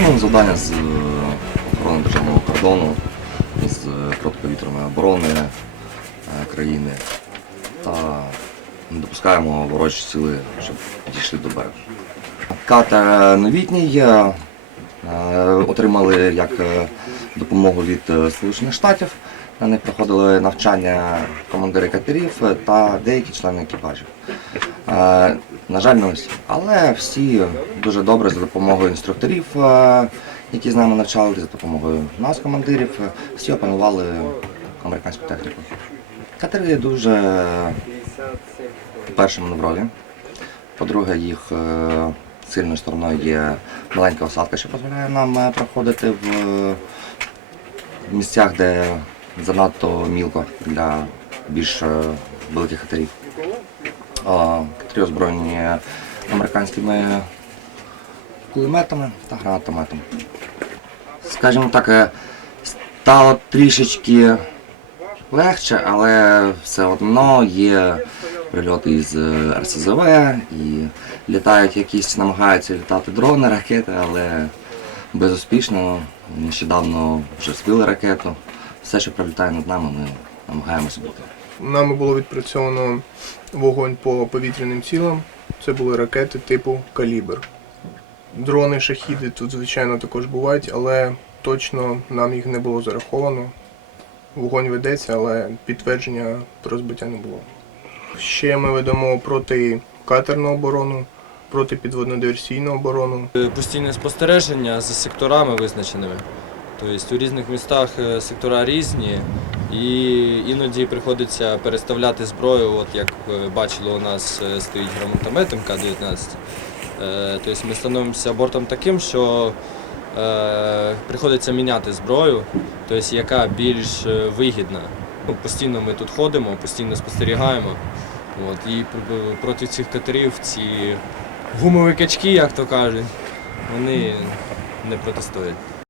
завдання з е, охорони державного кордону, з е, протиповітряної оборони е, країни та не допускаємо ворожі сили, щоб дійшли до берега. Катер новітній отримали як допомогу від Сполучених Штатів. На них проходили навчання командири катерів та деякі члени екіпажів. На жаль, не усі. Але всі дуже добре за допомогою інструкторів, які з нами навчали, за допомогою нас, командирів, е, всі опанували американську техніку. Катери дуже, по-перше, маневрові. По-друге, їх е, сильною стороною є маленька осадка, що дозволяє нам е, проходити в місцях, де занадто мілко для більш великих катерів. Катери озброєні американськими кулеметами та гранатометом. Скажімо так, е, стало трішечки легше, але все одно є прильоти із е, РСЗВ і літають якісь, намагаються літати дрони, ракети, але безуспішно. Нещодавно вже збили ракету. Все, що прилітає над нами, ми намагаємося бути. Нами було відпрацьовано вогонь по повітряним цілам. Це були ракети типу Калібр. Дрони, шахіди тут, звичайно, також бувають, але точно нам їх не було зараховано. Вогонь ведеться, але підтвердження про збиття не було. Ще ми ведемо протикатерну оборону, протипідводно-диверсійну оборону. Е, Постійне спостереження за секторами визначеними. Тобто у різних містах е, сектора різні, і іноді приходиться переставляти зброю, от як е, бачили, у нас е, стоїть гранатомет МК-19. Е, Тобто ми становимося бортом таким, що приходиться міняти зброю, тобто яка більш вигідна. Ну, Постійно ми тут ходимо, постійно спостерігаємо. От, і проти цих катерів ці гумові качки, як то кажуть, вони не протистоять.